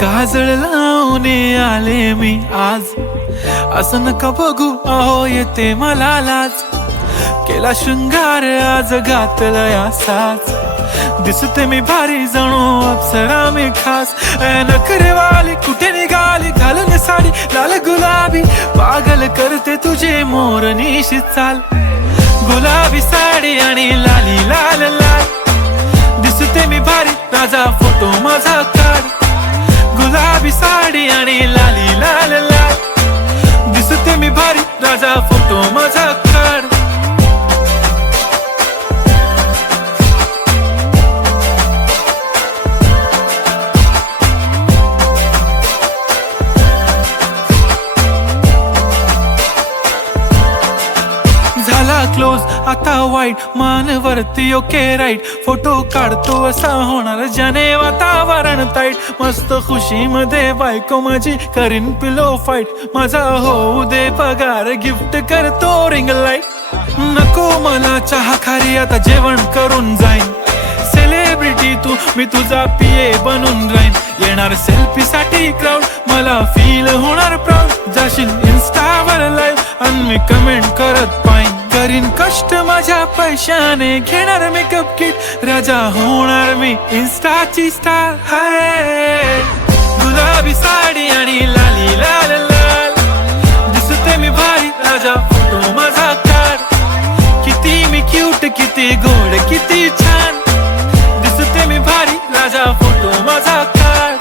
काजळ लावून आले मी आज, असं नका बघू अहो येते मला लाज. केला शृंगार आज घातला साज, दिसते मी भारी जणू अप्सरा मी खास. नखरेवाली कुठे निघाली घालून साडी लाल गुलाबी, पागल करते तुझे मोरनीशी चाल. गुलाबी साडी आणि लाली लाल लाल, दिसते मी भारी राजा फोटो माझा काढ. गुलाबी साडी आणि लाली लाल लाल, दिसते मी भारी राजा फोटो माझा काढ. झाला क्लोज आता वाईट, मान वरती ओके राईट. फोटो काढतो असा होणार ज्याने वातावरण ताईट. मस्त खुशी मध्ये बायको माझी करीन पिलो फाईट. माझा होऊ दे पगार गिफ्ट करतो रिंग लाईट. नको मला चहा खारी आता जेवण करून जाईन. सेलिब्रिटी तू मी तुझा पिये बनून राहीन. येणार सेल्फी साठी क्राऊड मला फील होणार प्राऊड. जाशील इन्स्टावर लाईव्ह आणि मी कमेंट करत पाईन. करीन कष्ट माझ्या पैशाने घेणार मेकअप किट. राजा होणार मी इन्स्टाची स्टार. हाय गुलाबी साडी आणि लाली लाल लाल, दिसते मी भारी राजा फोटो माझा काढ. किती मी क्यूट किती गोड किती छान, दिसते मी भारी राजा फोटो माझा काढ.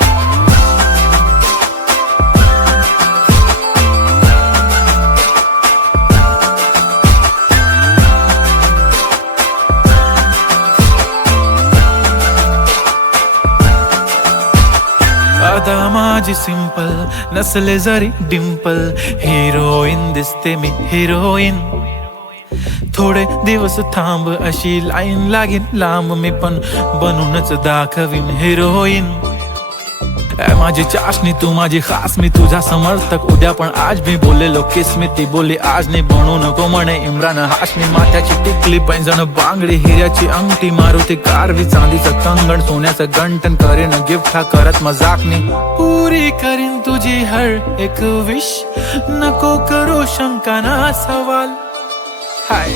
आता माझी सिंपल नसले जरी डिंपल, हिरोईन दिसते मी हिरोईन. थोडे दिवस थांब अशी लाईन लागेल लांब, मी पण बनूनच दाखवीन हिरोईन. माझी चाशनी तू माझी खास, मी तुझा समर्थक उद्या पण आज मी बोलेलो किस मी. ती बोली आज नाही बनू नको म्हणे इम्रान हाशमी. माथ्याची टिकली पैंजण बांगडी हिऱ्याची अंगठी, मारुती कारवी चांदीचं कंगण सोन्याचं गंटन. करीन गिफ्ट हा करत मजाकनी, पुरी करीन तुझी हर एक विश. नको करू शंका ना सवाल. हाय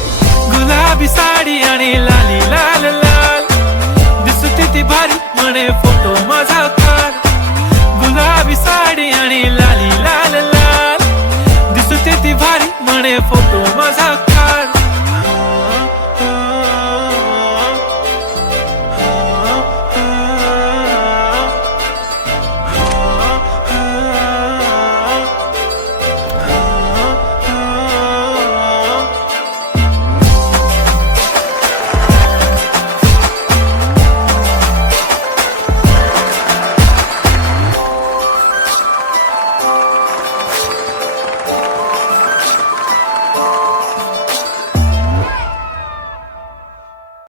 गुलाबी साडी आणि लाली लाल लाल, दिसते ती भारी म्हणे फोटो माझा काढ. गुलाबी साडी आणि लाली लाल लाल, दिसते ती भारी म्हणे फोटो माझा.